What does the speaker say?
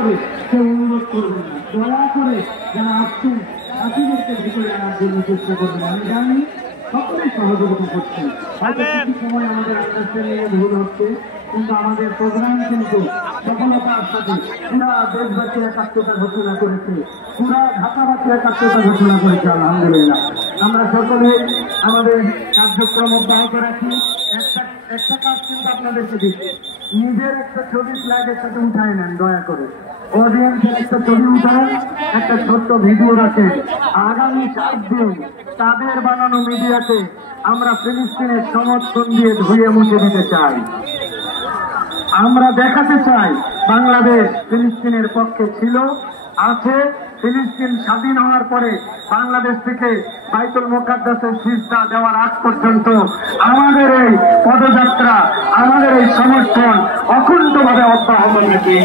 করে কেউ অনুরোধ করবেন না, দয়া করে যারা আসছেন সাথীদেরকে ভিতরে আনার জন্য চেষ্টা করবেন। আমি জানি সকলেই সহযোগিতা করছেন, হয়তো কিছু সময় আমাদের আন্ডারস্ট্যান্ডিং নিয়ে ভুল হচ্ছে, কিন্তু আমাদের প্রোগ্রাম কিন্তু সফলতার সাথে পুরা দেশবাসী একাত্মতা ঘোষণা করেছে, পুরা ঢাকাবাসী একাত্মতা ঘোষণা করেছে। আলহামদুলিল্লাহ আমরা সকলে আমাদের কার্যক্রম অব্যাহত রাখি। একটা কাজ কিন্তু আপনাদেরকে দিচ্ছি, নিজের একটা ছবি স্লাইডের সাথে উঠায় নেন দয়া করে, অডিয়েন্সের একটা ছবি উঠান, একটা ছোট্ট ভিডিও রাখেন। আগামী 7 দিন তাদের বানানো মিডিয়াতে আমরা ফিলিস্তিনের সমর্থন দিয়ে ধুয়ে মুছে দিতে চাই। আমরা দেখাতে চাই বাংলাদেশ ফিলিস্তিনের পক্ষে ছিল, আছে। ফিলিস্তিন স্বাধীন হওয়ার পরে বাংলাদেশ থেকে বাইতুল মুকাদ্দাসের সিজদা দেওয়ার আগ পর্যন্ত আমাদের এই পদযাত্রা, আমাদের এই সমর্থন অখণ্ডভাবে অব্যাহত থাকে।